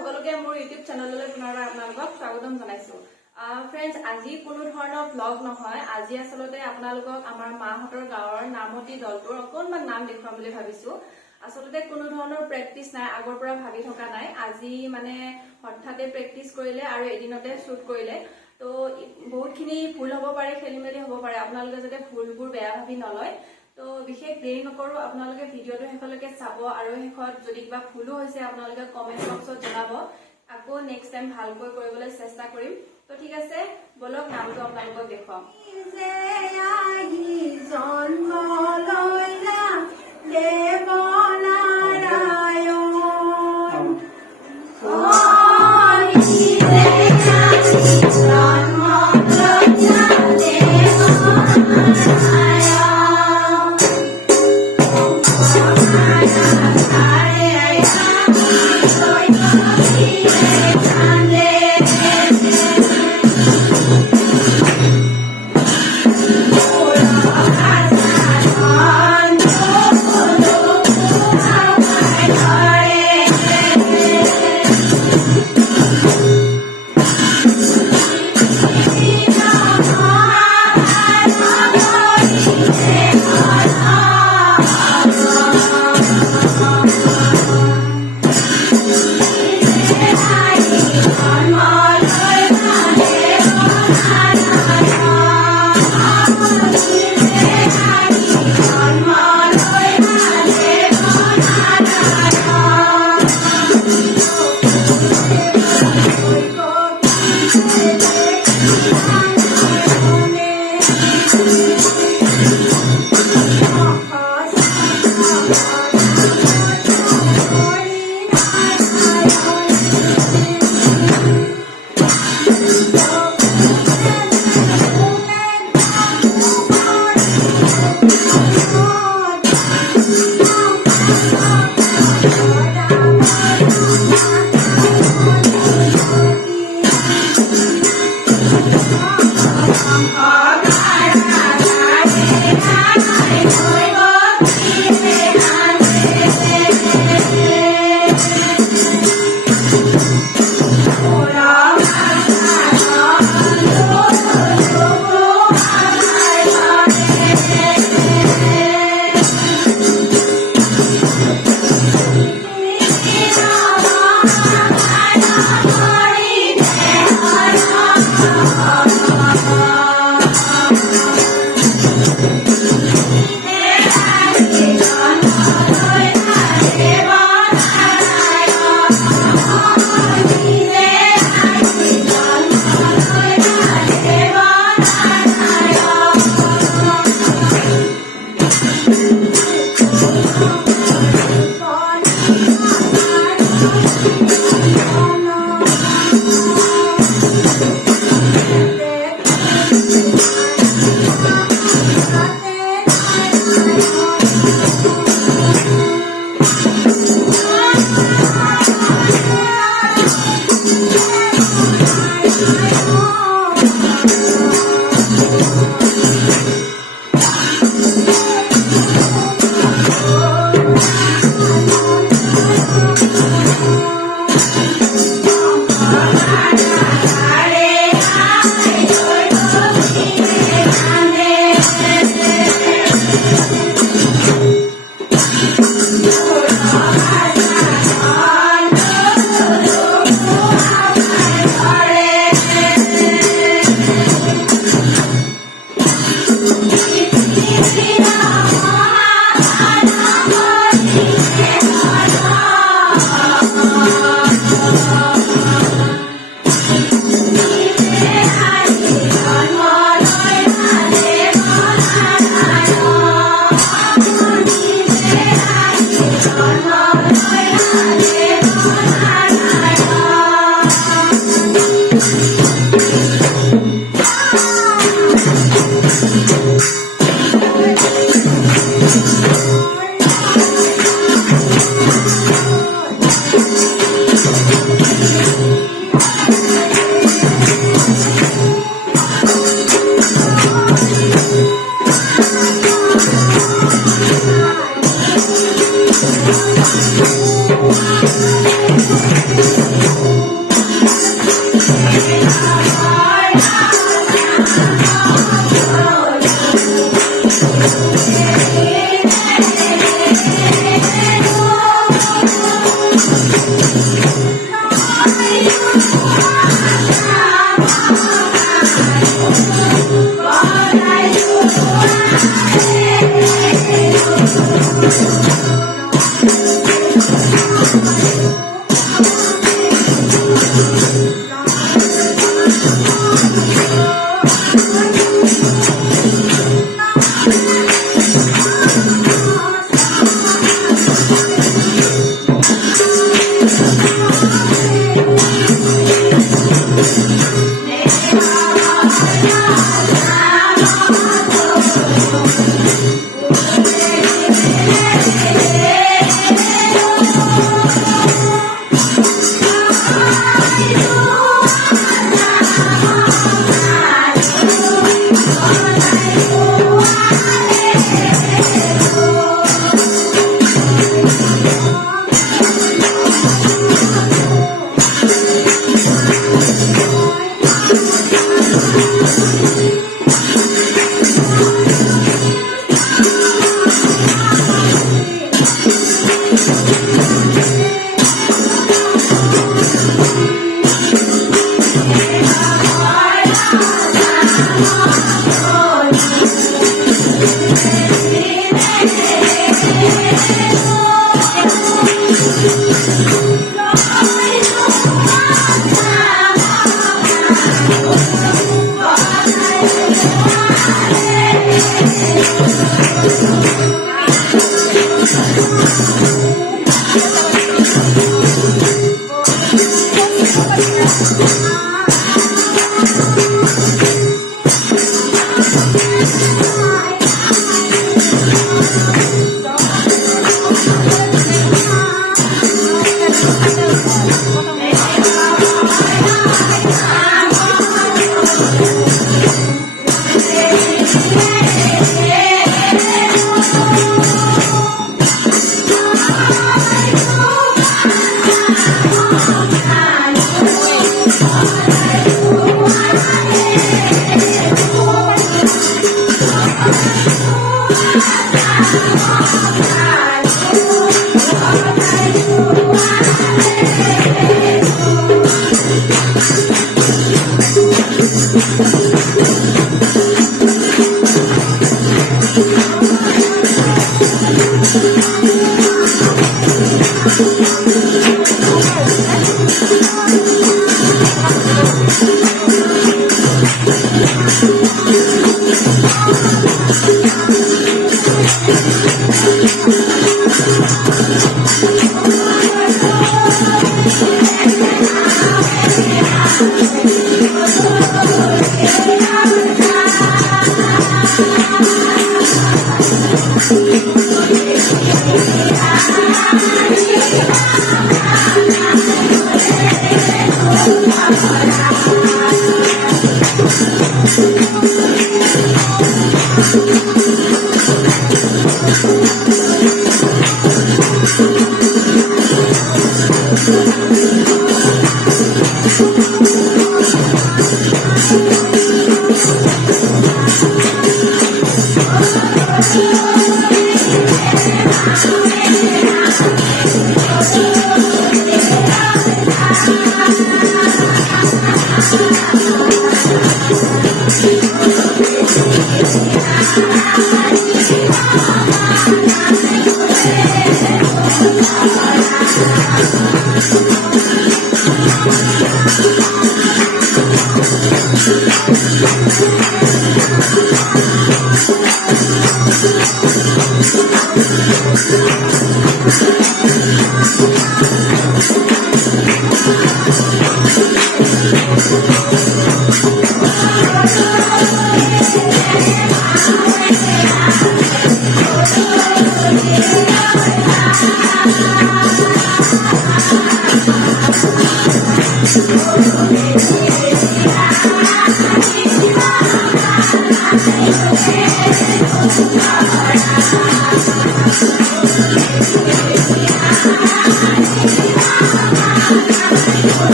সকলোকে মোৰ ইউটিউব চেনেললৈ পুনৰবাৰ আপোনালোকক স্বাগতম জনাইছো। ফ্ৰেণ্ডছ, আজি কোনো ধৰণৰ ব্লগ নহয়। আজি আসলতে আপোনালোকক আমাৰ মাহঁতৰ গাঁৱৰ নামতি দলটোৰ অকণমান নাম দেখুৱাম বুলি ভাবিছো। আসলতে কোনো ধৰণৰ প্ৰেক্টিচ নাই, আগৰ পৰা ভাবি থকা নাই। আজি মানে হঠাতে প্ৰেক্টিচ কৰিলে আৰু এদিনতে শ্বুট কৰিলে। তো বহুতখিনি ভুল হ'ব পাৰে, খেলিমেলি হ'ব পাৰে। আপোনালোকে যাতে ভুলবোৰ বেয়া ভাবি নলয়। তো বিশেষ দেৰি নকৰো, আপোনালোকে ভিডিঅ'টো শেষলৈকে চাব আৰু শেষত যদি কিবা ভুলো হৈছে আপোনালোকে কমেন্ট বক্সত জনাব। আকৌ নেক্সট টাইম ভালকৈ কৰিবলৈ চেষ্টা কৰিম। তো ঠিক আছে, বলক নামটো আপোনালোকক দেখুৱাম।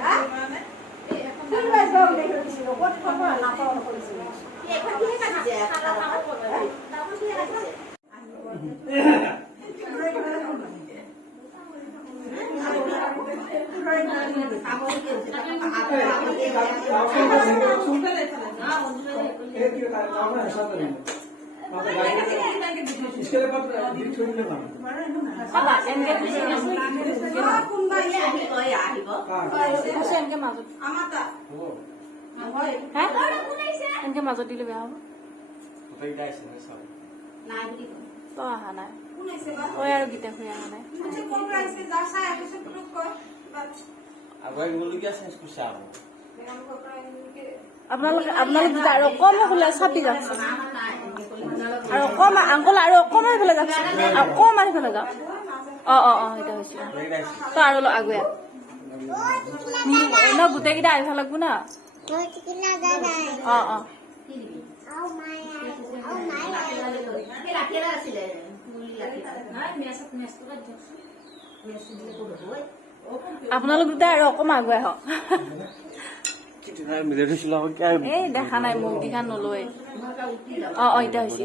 Hah? Sino ba ikaw? এনেকে মাজত দিলে বেয়া হ'ব তই অহা নাই তই আৰু গীতা খুৰী অহা নাই আপোনালোক দুটা আৰু অকণমান খোলা চাপি যাওকচোন আৰু অকণমান আংকল আৰু অকণমান ইফালে যাওকচোন অকণমান ইফালে যাওক এতিয়া হৈছে তই আৰু আগুৱাই ন গোটেইকেইটা আহিব লাগব না আপোনালোক দুটা আৰু অকণমান আগুৱাই হওক এই দেখা নাই মোক দিঘা নলয় এতিয়া হৈছে